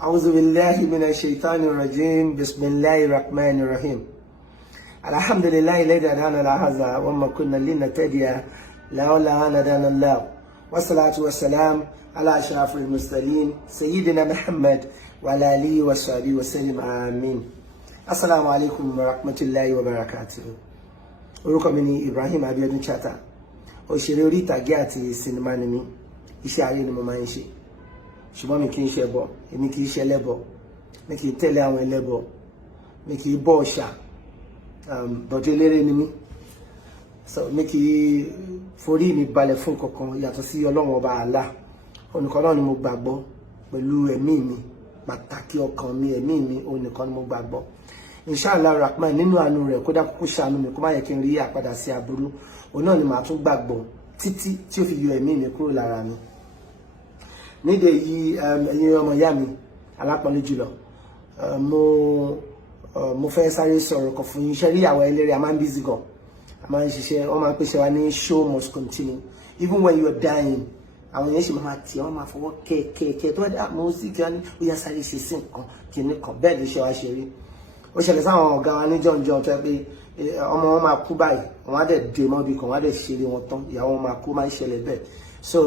أعوذ بالله من الشيطان الرجيم بسم الله الرحمن الرحيم الحمد لله الذي هدانا لهذا وما كنا لنهتدي لولا أن هدانا الله والصلاة والسلام على أشرف المرسلين سيدنا محمد وعلى آله وصحبه وسلم آمين. السلام عليكم ورحمة الله وبركاته. orúkọ mi ni Ibrahim Abiodun Chatta, òṣèré orí ìtàgé àti sinimá ni mí. Iṣẹ́ ayé ni mo máa ń ṣe, ṣùgbọ́n mi kì í ṣe ẹbọ, èmi kì í ṣe ẹlẹ́bọ, mi kì í tẹ̀lé àwọn ẹlẹ́bọ, mi kì í bọ òòṣà, bọ̀dé eléré ni mí, mi kì í forí mi balẹ̀ fún kankan yàtọ̀ sí Ọlọ́run ọba Allah. Onìkan náà ni mo gbàgbọ́ pẹ̀lú ẹ̀mí mi, pàtàkì ọkàn mi, ẹ̀mí mi, onìkan ni mo gbàgbọ́. Inshallah Rahman, nínú àánú rẹ̀ kó dákú ṣàánú mi kó má yẹ kí n rí àpadà sí aburú, òun náà ni màá tún gbàgbọ́ títí tí ó fi yọ ẹ̀mí mi kúrò lára mi. Nídè yìí ẹ̀yin ọmọ ìyá mi alápọ̀nlé jùlọ, mo fẹ́ sáré sọ̀rọ̀ kan fún yín. Ṣé rí àwọn eléré a máa ń busy gan, a máa ń ṣiṣẹ́, wọ́n máa ń pèsè wa ní show must continue even when you are dying. Àwọn yẹn sì máa tì wọ́n máa fọwọ́ kẹ́ẹ̀kẹ́ẹ̀kẹ́ tó wá mo sì kí wọ́n ní ó yá sáré ṣe sí nǹkan kìíní kan, bẹ́ẹ̀ ló ṣe wá ṣe rí. Ó ṣẹlẹ̀ sáwọn ọ̀gá wa ní jọ̀njọ̀ tó yẹ pé ọmọ wọn máa kú báyìí, wọ́n á dẹ̀ dé mọ́bí kan, wọ́n á dẹ̀ ṣeré wọn tán, ìyàwó wọn máa kú, máa ń ṣẹlẹ̀ bẹ́ẹ̀. So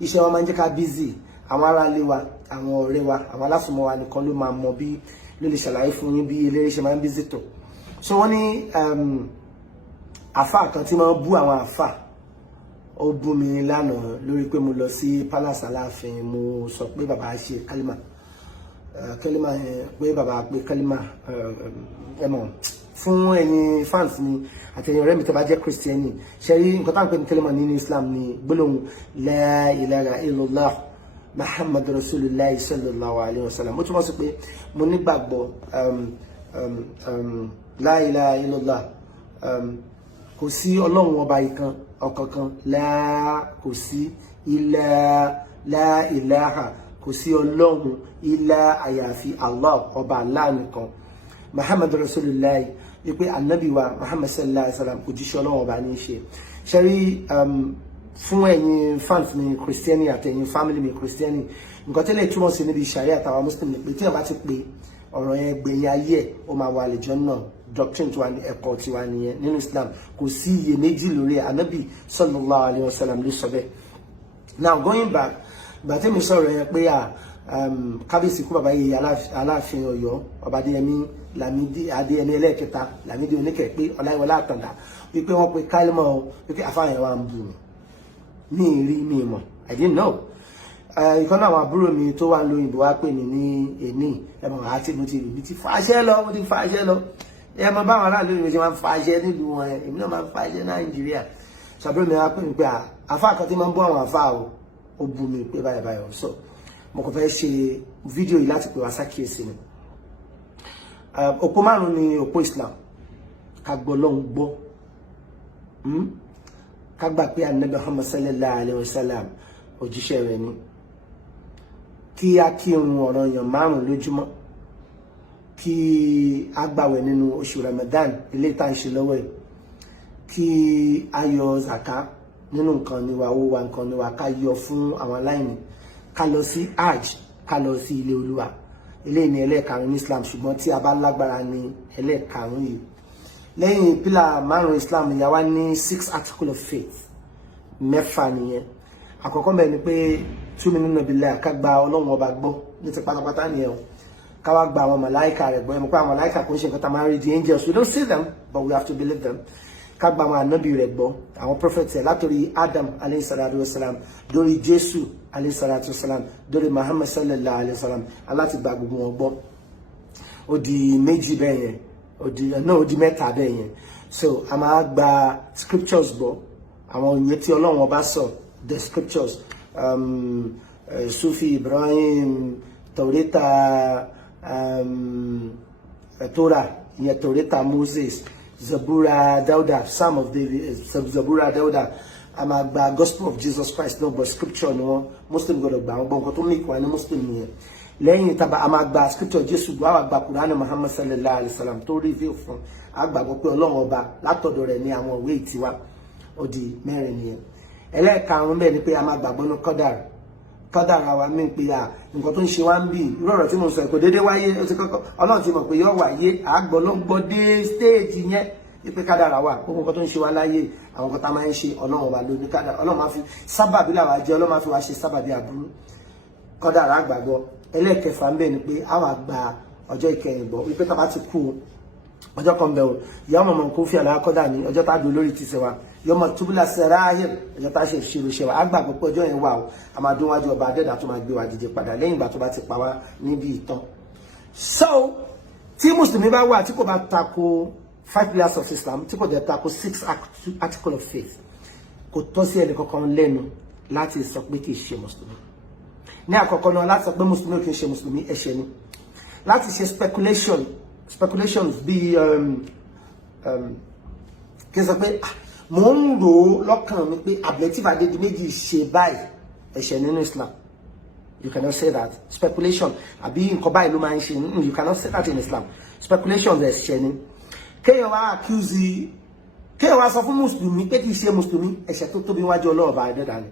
iṣẹ́ wọn máa ń jẹ́ ká busy. Àwọn aráalé wa, àwọn ọ̀rẹ́ wa, àwọn alásùnmọ́ wa nìkan ló máa mọ bí ló lè ṣàlàyé fún yín bí eléré ṣe máa ń busy tó. So wọ́n ní àfáà kan tí máa ń bú àwọn àfáà, ó bú mi lánàá lórí pé mo lọ sí Palace Aláàfin, mo sọ pé bàbá ṣe kálímà yẹn, pé bàbá pé kálímà ẹ̀mọ̀ fún ẹ̀yin fans mi àti ẹ̀yin ọ̀rẹ́ mi tó bá jẹ́ Christian. Ṣe rí nǹkan táwọn pè ní kálímà nínú Islam ní gbólóhùn la ilaha illallah Muhammad Rasulullah sallallahu alayhi wa sallam. Ó túmọ̀ sí pé mo nígbàgbọ́ la ilaha illallah, kò sí Ọlọ́run ọba ìkan ọ̀kankan, kò sí la ilaha, kò sí Ọlọ́run illa àyàfi Allah, ọba Allah nìkan. Muhammad Rasulullah, wípé ànábì wa Muhammad sallallahu alayhi wa sallam òjíṣẹ́ Ọlọ́run ọba ní í ṣe. Ṣe rí fún ẹ̀yin fans mi Christiani àti ẹ̀yin family mi Christiani, nǹkan tẹ́lẹ̀ túmọ̀ sí níbi Sharia àtàwọn Muslim ni pé tí wọ́n bá ti pé ọ̀rọ̀ yẹn gbẹ̀yìn ayé ẹ̀ ó máa wà àlejò náà. Doctrine tiwa ni, ẹ̀kọ́ tiwa nìyẹn nínú Islam, kò sí iyèméjì lórí ànábì sallallahu alayhi wa sallam ló sọ bẹ́ẹ̀. Now going back, ìgbà tí mi sọ̀rọ̀ yẹn pé kábíyèsí kú bàbá yìí Aláàfin Ọ̀yọ́ ọba Adéyẹmí ẹlẹ́ẹ̀kẹta Lámídì Oníkẹ̀ pé Ọláyíwọlá Àtàndá wípé wọ́n pe kálímọ̀ wípé àfáàyàn wa ń bù mí rí mi mọ̀, I didn't know. Ìkan náà àwọn àbúrò mi tó wà lóyìnbó wá pè mí ní èní ẹ̀mọ̀ àti mo ti fàṣẹ lọ. Ẹ mọ báwọn aráàlú ìwé ṣe máa ń fàṣẹ nílùú wọn, èmi náà máa ń fàṣẹ Nàìjíríà. Ṣàbúrò mi wá pè mí pé àfáà kan tí máa ń bú àwọn àfáà ó bú mi pé báyìí. So mo kàn fẹ́ ṣe fídíò yìí láti pè wá sákìyèsí ni. Òpó márùn-ún ni òpó Islam: ká gbọ́ Ọlọ́run gbọ́, ká gbà pé Ànábì Muhammad sallallahu alayhi wa sallam òjíṣẹ́ rẹ̀ ni, kí á kírun ọ̀ranyàn 5 lójúmọ́, kí á gbàwẹ̀ nínú oṣù Ramadan ilé tá ń ṣe lọ́wọ́ ẹ̀, kí á yọ zaka nínú nǹkan níwà, owó wa nǹkan níwà ká yọ fún àwọn aláìní, ká lọ sí hajj, ká lọ sí ilé Olúwa. Ilé ní ẹlẹ́ẹ̀karùn ní Islam, ṣùgbọ́n tí a bá lágbára ní ẹlẹ́ẹ̀karùn yìí. Lẹ́yìn pílà 5 Islam ìyá wa ní 6 article of faith, 6 nìyẹn. Àkọ́kọ́ bẹ́ẹ̀ ni pé tu'minu billahi, ká gba Ọlọ́run ọba gbọ́ ní ti pátápátá nìyẹn o. Ká wá gba àwọn màláíkà rẹ̀ gbọ́. Ẹ mọ̀ pé àwọn màláíkà kò ń ṣe nǹkan tá máa ń rí, the angels, we don't see them but we have to believe them. Ká gba àwọn ànábì rẹ̀ gbọ́, àwọn prophets ẹ̀, látòrí Adam alayhi salatu wa salam dórí Jésù alayhi salatu wa salam dórí Muhammad sallallahu alayhi wa salam, aláti gba gbogbo wọn gbọ́. Ó di méjì bẹ́ẹ̀ yẹn, ó di mẹ́ta bẹ́ẹ̀ yẹn. So a máa gba scriptures gbọ́, àwọn ìwé tí Ọlọ́run ọba sọ, the scriptures, Sufi Ibrahim, Taurata, Torah, ìyẹn Taurata Moses, Zabura Dauda, some of the Zabura Dauda. A máa gba Gospel of Jesus Christ náà, but scripture ni wọ́n Muslim gbọ́dọ̀ gbà wọ́n gbọ́, nǹkan tó ní ìkọ́ ní Muslim nìyẹn. Lẹ́yìn tàbá a máa gba scripture Jésù gbọ́, àwọn àgbà Quran Muhammad sallallahu alayhi wa sallam tó reveal fún àgbàgbọ́ pé Ọlọ́run ọba látọ̀dọ̀ rẹ̀ ní àwọn ìwé ìtiwá. Ó di 4 nìyẹn. Ẹlẹ́ẹ̀karùn-ún bẹ́ẹ̀ ni pé a máa gbàgbọ́ ní Qadar, kádàrá wa mí pé nǹkan tó ń ṣe wá ń bì irú ọ̀rọ̀ tí mo sọ kò déédéé wáyé ó ti kọ́kọ́ Ọlọ́run ti mọ̀ pé yóò wáyé àgbọ̀lọ́gbọ́ dé stéèjì yẹn wípé kádàrá wà gbogbo nǹkan tó ń ṣe wá láyé àwọn nǹkan tá máa ń ṣe Ọlọ́run wa ló ní kádàrá Ọlọ́run máa fi sábàbí làwa jẹ́ Ọlọ́run máa fi wá ṣe sábàbí àbúrú kádàrá àgbàgbọ́ ẹlẹ́ẹ̀kẹfà ń bẹ ni pé àwọn àgbà ọjọ́ ìkẹyìn bọ̀ wípé tá bá ti kú ọjọ́ kan bẹ̀ o ìyá ọmọ mọ̀ kó fi àlàá kọ́dà ní ọjọ́ tá a dùn lórí ti ṣe wa yọmọ túbúlà sẹ́ra ayé ọjọ́ tá a ṣe ìṣirò ṣe wa àgbà pé ọjọ́ yẹn wà o a máa dún wájú ọba adẹ́dà tó máa gbé wa dìde padà lẹ́yìn ìgbà tó bá ti pa wá níbi ìtàn. So tí mùsùlùmí bá wà tí kò bá tako 5 pillars of Islam tí kò dẹ̀ tako 6 articles of faith kò tọ́ sí ẹnì kankan lẹ́nu láti sọ pé kì í ṣe mùsùlùmí. Ní àkọ́kọ́ náà láti sọ pé mùsùlùmí kì í ṣe mùsùlùmí ẹ̀ṣẹ̀ ni láti ṣe speculations bí kí n sọ pé mò ń rò ó lọ́kàn mi pé Ablative Adédìméjì ṣe báyìí ẹ̀ṣẹ̀ nínú Islam. You cannot say that. Speculation àbí nǹkan báyìí ló máa ń ṣe you cannot say that in Islam. Speculation ẹ̀ṣẹ̀ ni. Kéèyàn wá accuse kéèyàn wá sọ fún mùsùlùmí pé kì í ṣe mùsùlùmí ẹ̀ṣẹ̀ tó tóbi wájú Ọlọ́run bá ẹ̀dẹ́dà ni.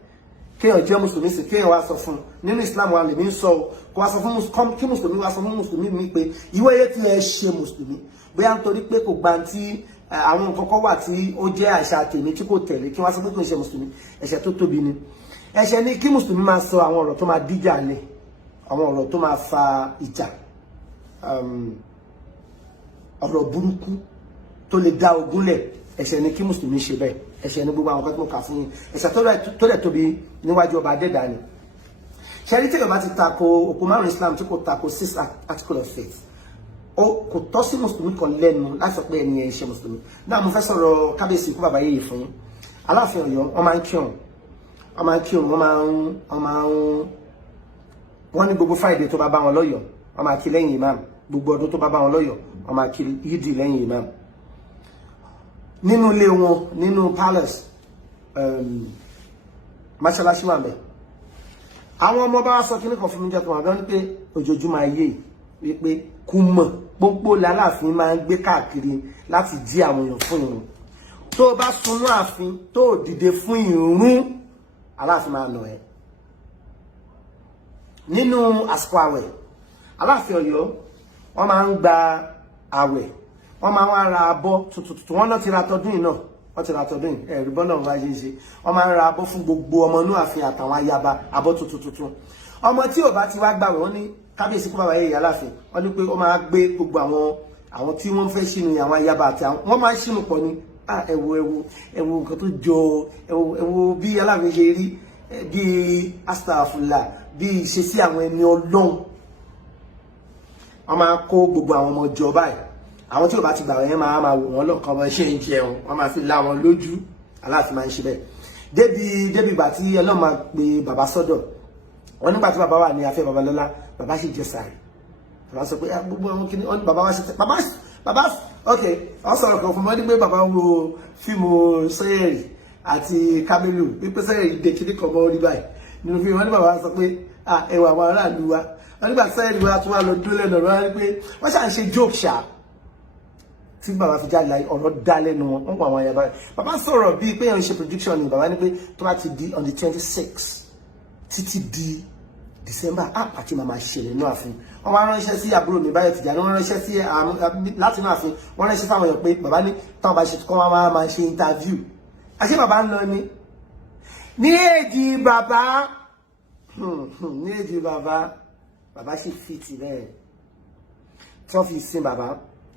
Kéèyàn jẹ́ mùsùlùmí sí kéèyàn wá sọ fún nínú Islam wa lè mí sọ kó wá sọ fún kí mùsùlùmí wá sọ fún mùsùlùmí mi pé ìwé yẹn ti ẹ ṣe mùsùlùmí bóyá nítorí pé kò gba tí àwọn nǹkan kan wà tí ó jẹ́ àṣà tèmi tí kò tẹ̀lé kí wọ́n sọ pé kò ń ṣe mùsùlùmí ẹ̀ṣẹ̀ tó tóbi ni. Ẹ̀ṣẹ̀ ni kí mùsùlùmí máa sọ àwọn ọ̀rọ̀ tó máa díjà lẹ̀ àwọn ọ̀rọ̀ tó máa fa ìjà ọ̀rọ̀ burúkú tó lè dá ogun lẹ̀ ẹ̀ṣẹ̀ ni kí mùsùlùmí ṣe bẹ́ẹ̀ ẹ̀ṣẹ̀ ni gbogbo àwọn kan tí mo kà fún yín ẹ̀ṣẹ̀ tó lẹ̀ tóbi níwájú ọba adẹ́dà ni. ṣẹ́rí tí yorùbá ti tako òpó márùn Islam tí kò tako 6 articles of faith kò tọ́ sí mùsùlùmí kan lẹ́nu láti sọ pé ẹni ẹ̀ ṣe mùsùlùmí. Náà mo fẹ́ sọ̀rọ̀ kábíyèsí ikú bàbá yéyè fún yín. Aláàfin Ọ̀yọ́ wọ́n máa ń kírun wọ́n ní gbogbo Friday tó bá bá wọn lọ́yọ̀ wọ́n máa kí lẹ́yìn imam gbogbo ọdún tó bá bá wọn lọ́yọ̀ wọ́n máa kí yídì lẹ́yìn imam. Nínú ilé wọn nínú palace mọ́ṣáláṣí wà ńbẹ̀. Àwọn ọmọ bá sọ kíní kan fún mi jẹ́ kan àgbọn pé ojoojúmọ́ ayé wípé kú mọ̀ gbogbo làláàfin máa ń gbé káàkiri láti jí àwọn èèyàn fún ìrun. Tó o bá sunú ààfin tó o dìde fún ìrun Aláàfin máa nà ẹ́. Nínú àsìkò àwẹ̀ Aláàfin Ọ̀yọ́ wọ́n máa ń gba àwẹ̀ wọ́n máa ń ra abọ́ tuntun wọ́n náà ti ra tọdún yìí náà wọ́n ti ra tọdún yìí ẹ̀rí bọ́nà wáyé ṣe wọ́n máa ń ra abọ́ fún gbogbo ọmọ inú ààfin àtàwọn ayaba abọ́ tuntun ọmọ tí ò bá ti wá gbàwẹ̀ wọ́n ní kábíyèsí kó bàbá yẹ̀yẹ́ Aláàfin wọ́n ní pé ó máa gbé gbogbo àwọn tí wọ́n fẹ́ sínú àwọn ayaba àti àwọn wọ́n máa ń sínú pọ̀ ní ẹ̀wù nǹkan tó jọ ẹ̀wù bí Aláàfin ṣe rí bí astagfirullah bí ìṣesí àwọn ẹni Ọlọ́run wọ́n máa kó gbogbo àwọn ọmọ jọ báyìí àwọn tí ò bá ti gbà wọ́n máa wò wọ́n lọ́kàn wọn ṣe ń jẹun wọ́n máa fi lá wọn lójú Aláàfin máa ń ṣe bẹ́ẹ̀ débi ìgbà tí Ọlọ́run máa pe bàbá sọ́dọ̀ wọ́n nígbà tí bàbá wà ní afẹ́ Babalọ́lá bàbá sì jẹ sàárì bàbá sọ pé gbogbo àwọn kìíní wọ́n ní bàbá wá ṣe tẹ bàbá ok wọ́n sọ̀rọ̀ kan fún wọn ní pé bàbá wo fíìmù Sanyẹ̀rì àti Kamilu wípé Sanyẹ̀rì dé kíní kan mọ́ orí báyìí nínú fíìmù wọn ní bàbá sọ pé ẹwà àwọn aráàlú wa wọn nígbà Sanyẹ̀rì wa tún wà lọ dúró lẹ́nu ọ̀rọ̀ wọn ní pé wọ́n ṣà ń ṣe joke ṣá tí bàbá fi jáde láyé ọ̀rọ̀ dá lẹ́nu wọn wọ́n pa àwọn ayaba bàbá sọ̀rọ̀ bíi pé ẹ̀rọ ṣe prediction ni bàbá ní pé tó bá ti di on the 26 títí di December àti màmá ṣẹlẹ̀ náà àfin wọ́n wá ránṣẹ́ sí àbúrò mi Báyọ̀ Tìjàní wọ́n ránṣẹ́ sí láti náà àfin wọ́n ránṣẹ́ sáwọn èèyàn pé bàbá ní táwọn bá ṣe kọ́ wọn máa ṣe interview àṣé bàbá ń lọ ní èjì bàbá ní èjì bàbá sì fìtì bẹ́ẹ̀ tí wọ́n fi sin bàbá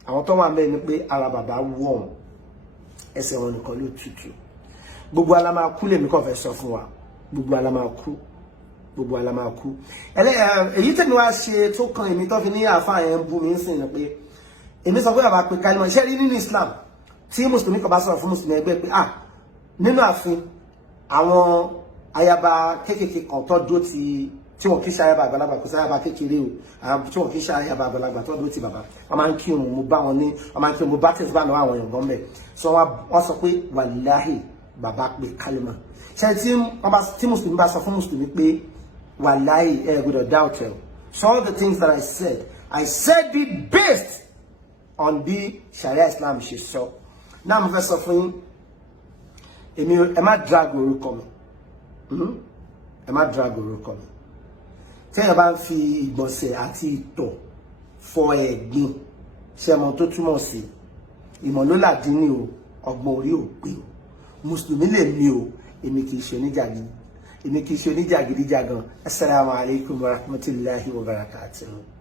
àwọn tó wà mẹ́rin ni pé ara bàbá wọ̀n ẹsẹ̀ wọn nìkan ló tutù gbogbo ala máa kú lèmi kàn fẹ́ sọ fún wa gbogbo ala máa kú èyí tẹ̀mí wá ṣe tó kan èmi tó fi ní àáfàá yẹn bú mi ń sìn ní pé èmi sọ pé bàbá pé kálímọ̀ iṣẹ́ rí nínú Islam tí mùsùlùmí kan bá sọ̀rọ̀ fún mùsùlùmí ẹgbẹ́ pé nínú ààfin àwọn ayaba kéékèèké kan tó dó tí wọn kì í ṣe ayaba àgbàlagbà kò sí ayaba kékeré o tí wọn kì í ṣe ayaba àgbàlagbà tó dó ti bàbá wọn máa ń kí òun mo bá wọn ní wọn máa ń kí òun mo bá tẹ̀sí bá lọ́wọ́ àwọn èèyàn gan bẹ́ẹ̀ sọ wọn sọ pé wàláhì bàbá pé kálímọ̀ ṣe tí mùsùlùmí bá sọ fún mùsùlùmí pé wàláhì ẹ gbọ́dọ̀ doubt ẹ so all the things that I said it based on bí Sharia Islam ṣe sọ náà mo fẹ́ sọ fún yín ẹ má drag orúkọ mi ẹ má drag orúkọ mi téèyàn bá ń fi ìgbọ̀nsẹ̀ àti ìtọ̀ fọ ẹ̀gbin ṣé mọ̀ tó túmọ̀ sí ìmọ̀ ló làdín ní o ọgbọ́n orí ò pé o mùsùlùmí lè mi o èmi kì í ṣe oníjàgídíjàgan. Assalamu alaikum warahmatullahi wabarakatuh.